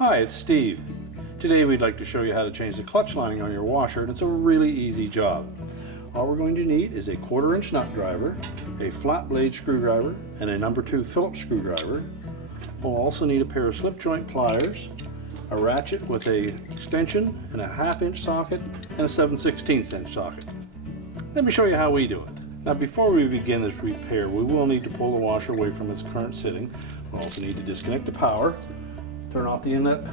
Hi, it's Steve. Today we'd like to show you how to change the clutch lining on your washer, and it's a really easy job. All we're going to need is a 1/4-inch nut driver, a flat blade screwdriver, and a No. 2 Phillips screwdriver. We'll also need a pair of slip joint pliers, a ratchet with a extension and a 1/2-inch socket and a 7/16 inch socket. Let me show you how we do it. Now before we begin this repair, we will need to pull the washer away from its current sitting. We'll also need to disconnect the power, turn off the inlet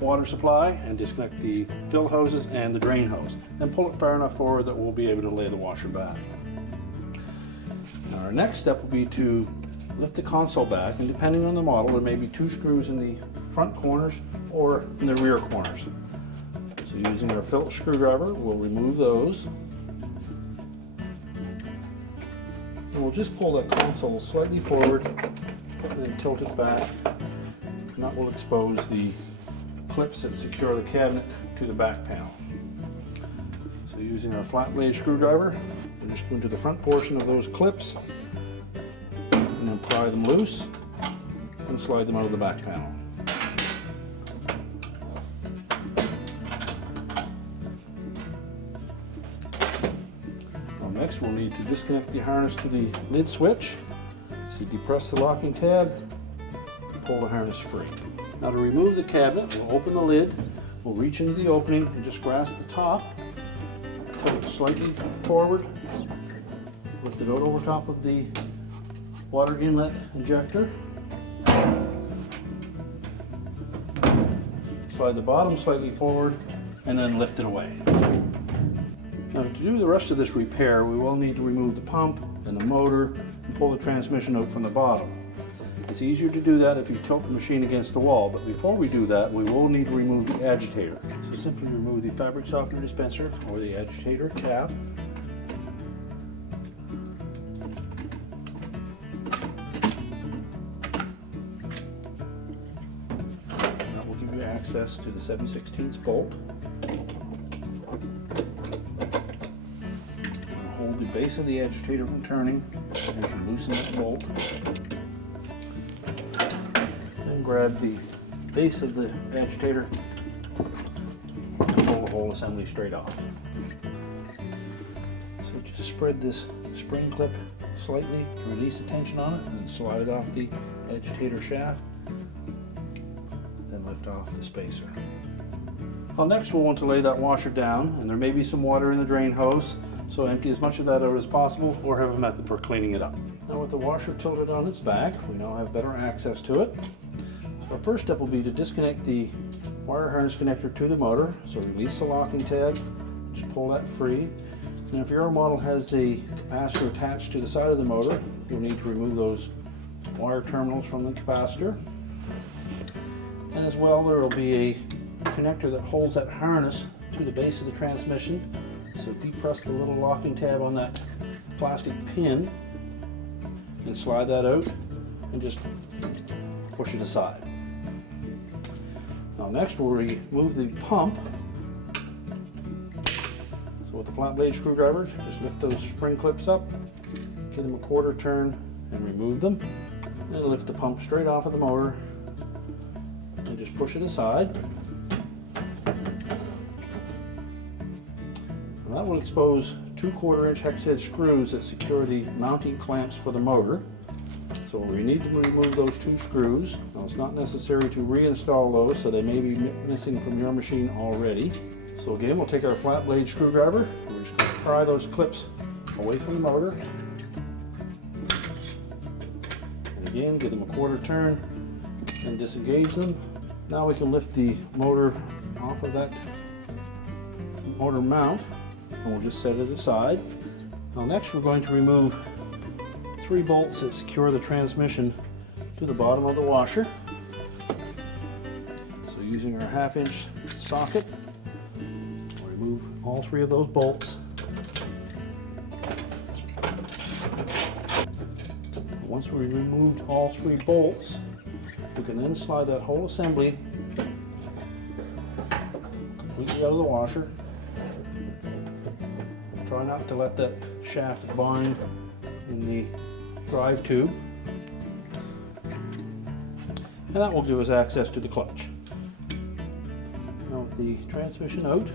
water supply, and disconnect the fill hoses and the drain hose. Then pull it far enough forward that we'll be able to lay the washer back. Now our next step will be to lift the console back, and depending on the model, there may be 2 screws in the front corners or in the rear corners. So using our Phillips screwdriver, we'll remove those. And we'll just pull that console slightly forward and then tilt it back. And that will expose the clips that secure the cabinet to the back panel. So using our flat blade screwdriver, we'll just go into the front portion of those clips and then pry them loose and slide them out of the back panel. Now next we'll need to disconnect the harness to the lid switch. So depress the locking tab, pull the harness free. Now to remove the cabinet, we'll open the lid, we'll reach into the opening and just grasp the top, tilt it slightly forward, lift it out over top of the water inlet injector, slide the bottom slightly forward, and then lift it away. Now to do the rest of this repair, we will need to remove the pump and the motor and pull the transmission out from the bottom. It's easier to do that if you tilt the machine against the wall, but before we do that, we will need to remove the agitator. So simply remove the fabric softener dispenser or the agitator cap. That will give you access to the 7/16 bolt. Hold the base of the agitator from turning as you loosen that bolt. Grab the base of the agitator and pull the whole assembly straight off. So just spread this spring clip slightly to release the tension on it, and then slide it off the agitator shaft, then lift off the spacer. Well, next we'll want to lay that washer down, and there may be some water in the drain hose, so empty as much of that out as possible or have a method for cleaning it up. Now with the washer tilted on its back, we now have better access to it. Our first step will be to disconnect the wire harness connector to the motor. So release the locking tab, just pull that free. And if your model has a capacitor attached to the side of the motor, you'll need to remove those wire terminals from the capacitor. And as well, there will be a connector that holds that harness to the base of the transmission. So depress the little locking tab on that plastic pin and slide that out and just push it aside. Now next we'll remove the pump. So with the flat blade screwdriver, just lift those spring clips up, give them a 1/4 turn and remove them. And lift the pump straight off of the motor and just push it aside. And that will expose 2 1/4-inch hex head screws that secure the mounting clamps for the motor. So we need to remove those 2 screws. Now it's not necessary to reinstall those, so they may be missing from your machine already. So again, we'll take our flat blade screwdriver, and we're just going to pry those clips away from the motor. And again, give them a 1/4 turn and disengage them. Now we can lift the motor off of that motor mount, and we'll just set it aside. Now next we're going to remove 3 bolts that secure the transmission to the bottom of the washer. So using our 1/2-inch socket, we'll remove all 3 of those bolts. Once we've removed all 3 bolts, we can then slide that whole assembly completely out of the washer. Try not to let that shaft bind in the drive tube, and that will give us access to the clutch. Now with the transmission out,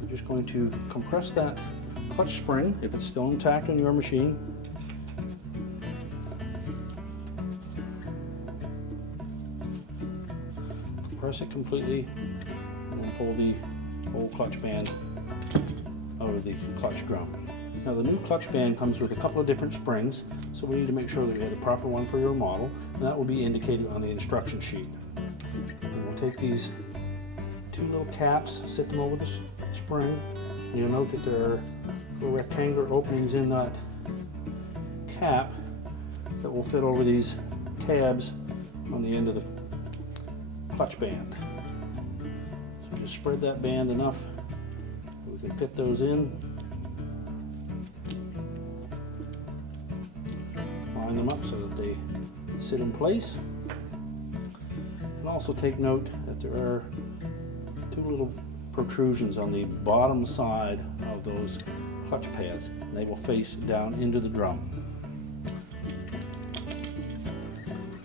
we're just going to compress that clutch spring if it's still intact on your machine. Compress it completely and then pull the whole clutch band out of the clutch drum. Now the new clutch band comes with a couple of different springs, so we need to make sure that we have the proper one for your model, and that will be indicated on the instruction sheet. And we'll take these two little caps, sit them over the spring, and you'll note that there are little rectangular openings in that cap that will fit over these tabs on the end of the clutch band. So just spread that band enough that we can fit those in. Line them up so that they sit in place. And also take note that there are two little protrusions on the bottom side of those clutch pads. And they will face down into the drum.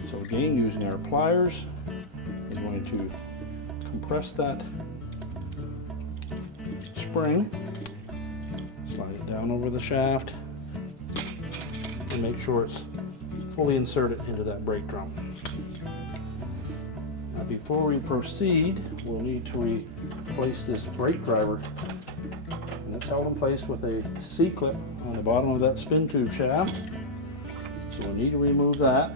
So again, using our pliers, we're going to compress that spring, slide it down over the shaft, and make sure it's fully inserted into that brake drum. Now before we proceed, we'll need to replace this brake driver, and it's held in place with a C-clip on the bottom of that spin tube shaft. So we'll need to remove that.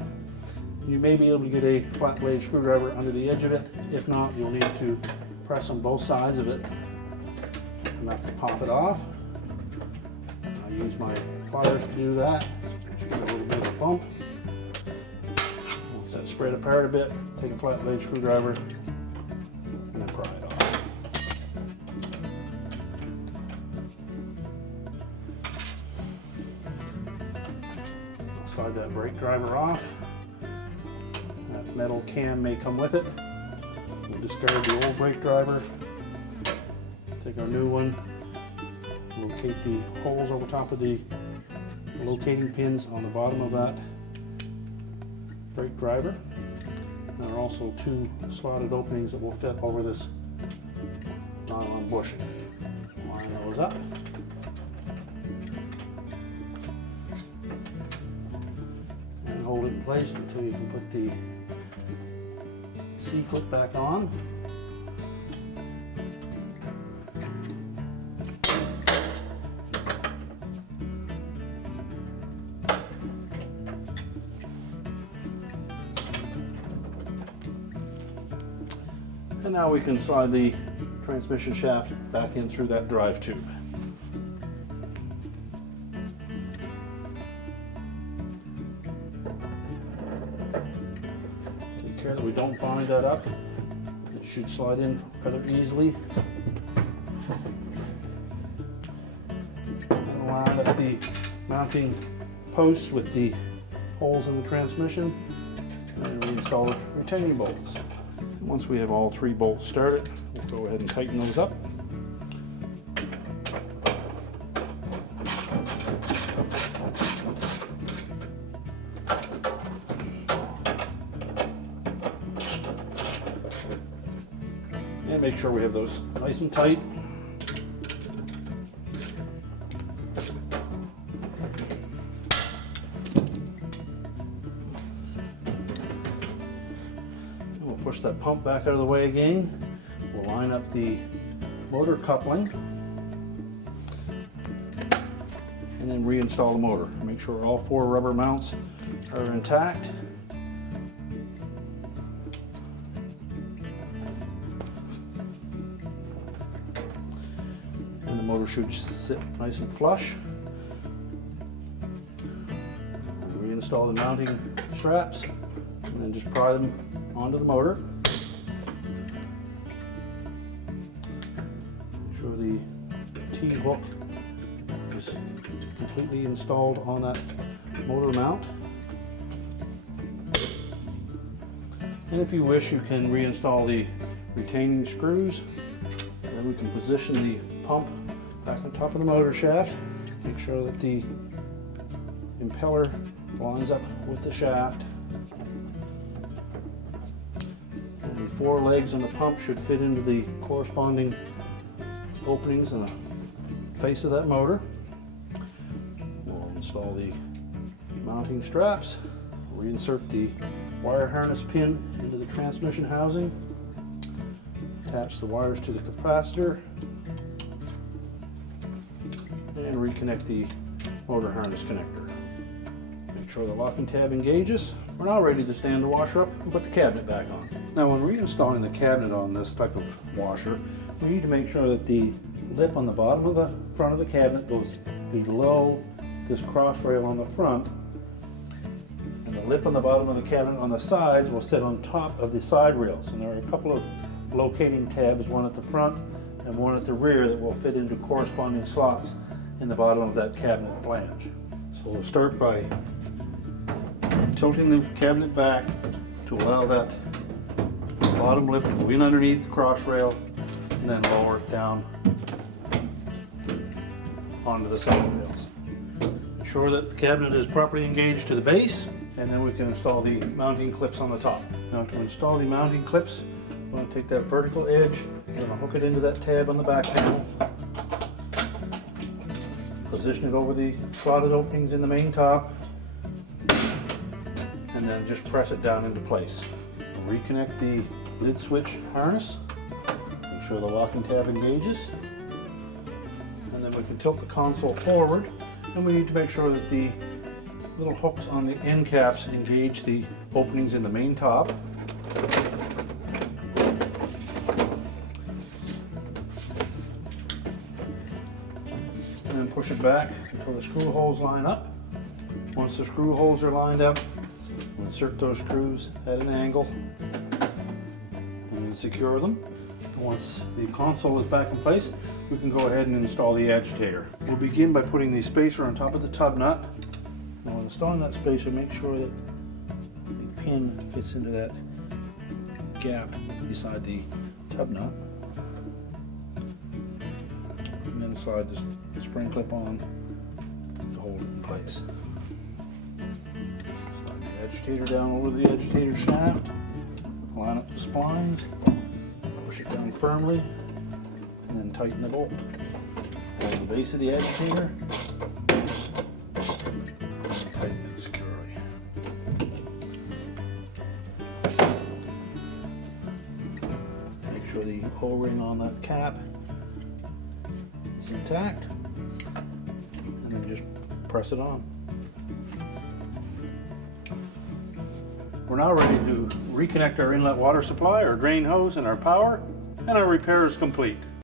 You may be able to get a flat blade screwdriver under the edge of it. If not, you'll need to press on both sides of it enough to pop it off. I use my pliers to do that. Just get a little bit of a bump. Once that's spread apart a bit, take a flat blade screwdriver and then pry it off. Slide that brake driver off. That metal can may come with it. We'll discard the old brake driver, take our new one, locate the holes over top of the locating pins on the bottom of that brake driver. There are also two slotted openings that will fit over this nylon bushing. Line those up. And hold it in place until you can put the C-clip back on. And now we can slide the transmission shaft back in through that drive tube. Take care that we don't bind that up. It should slide in rather easily. And line up the mounting posts with the holes in the transmission, and reinstall the retaining bolts. Once we have all three bolts started, we'll go ahead and tighten those up. And make sure we have those nice and tight. Push that pump back out of the way again. We'll line up the motor coupling and then reinstall the motor. Make sure all four rubber mounts are intact. And the motor should sit nice and flush. And reinstall the mounting straps and then just pry them onto the motor. Make sure the T-hook is completely installed on that motor mount. And if you wish, you can reinstall the retaining screws. And then we can position the pump back on top of the motor shaft. Make sure that the impeller lines up with the shaft. 4 legs on the pump should fit into the corresponding openings in the face of that motor. We'll install the mounting straps, reinsert the wire harness pin into the transmission housing, attach the wires to the capacitor, and reconnect the motor harness connector. Make sure the locking tab engages. We're now ready to stand the washer up and put the cabinet back on. Now when reinstalling the cabinet on this type of washer, we need to make sure that the lip on the bottom of the front of the cabinet goes below this cross rail on the front, and the lip on the bottom of the cabinet on the sides will sit on top of the side rails. And there are a couple of locating tabs, one at the front and one at the rear, that will fit into corresponding slots in the bottom of that cabinet flange. So we'll start by tilting the cabinet back to allow that bottom lip to go in underneath the cross rail, and then lower it down onto the side rails. Ensure that the cabinet is properly engaged to the base, and then we can install the mounting clips on the top. Now to install the mounting clips, we're going to take that vertical edge and we'll hook it into that tab on the back panel. Position it over the slotted openings in the main top, and then just press it down into place. We'll reconnect the lid switch harness, make sure the locking tab engages, and then we can tilt the console forward, and we need to make sure that the little hooks on the end caps engage the openings in the main top. And then push it back until the screw holes line up. Once the screw holes are lined up, we'll insert those screws at an angle and then secure them. Once the console is back in place, we can go ahead and install the agitator. We'll begin by putting the spacer on top of the tub nut. Now when installing that spacer, make sure that the pin fits into that gap beside the tub nut. And then slide the spring clip on to hold it in place. Slide the agitator down over the agitator shaft, line up the splines, push it down firmly, and then tighten the bolt. Hold the base of the agitator, tighten it securely. Make sure the O-ring on that cap is intact, and then just press it on. We're now ready to reconnect our inlet water supply, our drain hose, and our power, and our repair is complete.